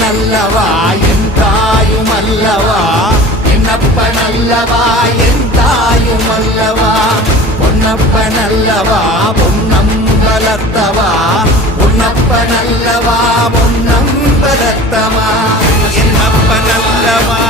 நல்லவா என் தாயும் அல்லவா, என்னப்ப நல்லவா என் தாயும் அல்லவா, பொன்னப்ப நல்லவா பொன்னம்பலத்தவா, பொன்னப்ப நல்லவா பொன்னம்பலத்தவா, என்னப்ப நல்லவா